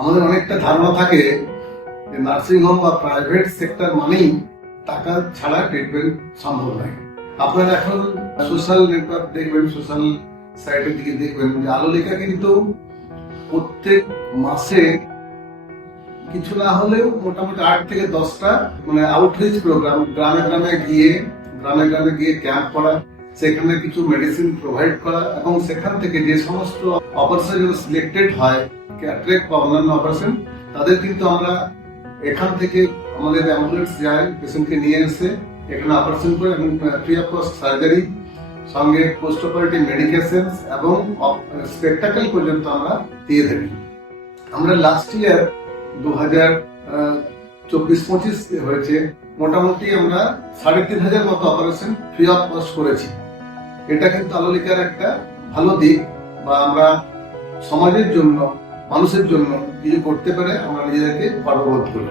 আমাদের অনেকটা ধারণা থাকে যে নার্সিং হোম বা প্রাইভেট সেক্টর মানেই টাকা ছাড়া ট্রিটমেন্ট সম্ভব নয়। আপনারা এখন সোশ্যাল নেটওয়ার্ক দেখবেন, সোশ্যাল সাইটের দিকে দেখবেন যে আলোলিকা কিন্তু প্রত্যেক মাসে কিছু না হলেও মোটামুটি 8 থেকে 10টা আউটরিচ প্রোগ্রাম গ্রামে গ্রামে গিয়ে ক্যাম্প করা, সেখানে কিছু মেডিসিন প্রোভাইড করা এবং সেখান থেকে যে সমস্ত অপারেশন সিলেক্টেড হয় ক্যাটরেক্ট বা অন্যান্য অপারেশন, তাদের কিন্তু আমরা এখান থেকে আমাদের অ্যাম্বুলেন্স যায় পেশেন্টকে নিয়ে এসে এখানে অপারেশন করে এবং ফ্রি অফ কস্ট সার্জারি সঙ্গে পোস্ট অপারেটিভ মেডিকেশন এবং স্পেকটাকেল পর্যন্ত আমরা দিয়ে থাকি। আমরা লাস্ট ইয়ার 2024-25 হয়েছে মোটামুটি আমরা 3,500 মতো অপারেশন ফ্রি অফ কস্ট করেছি। এটা কিন্তু আলোলিকার একটা ভালো দিক, বা আমরা সমাজের জন্য মানুষের জন্য কিছু করতে পারে আমরা নিজেদেরকে গর্ববোধ করি।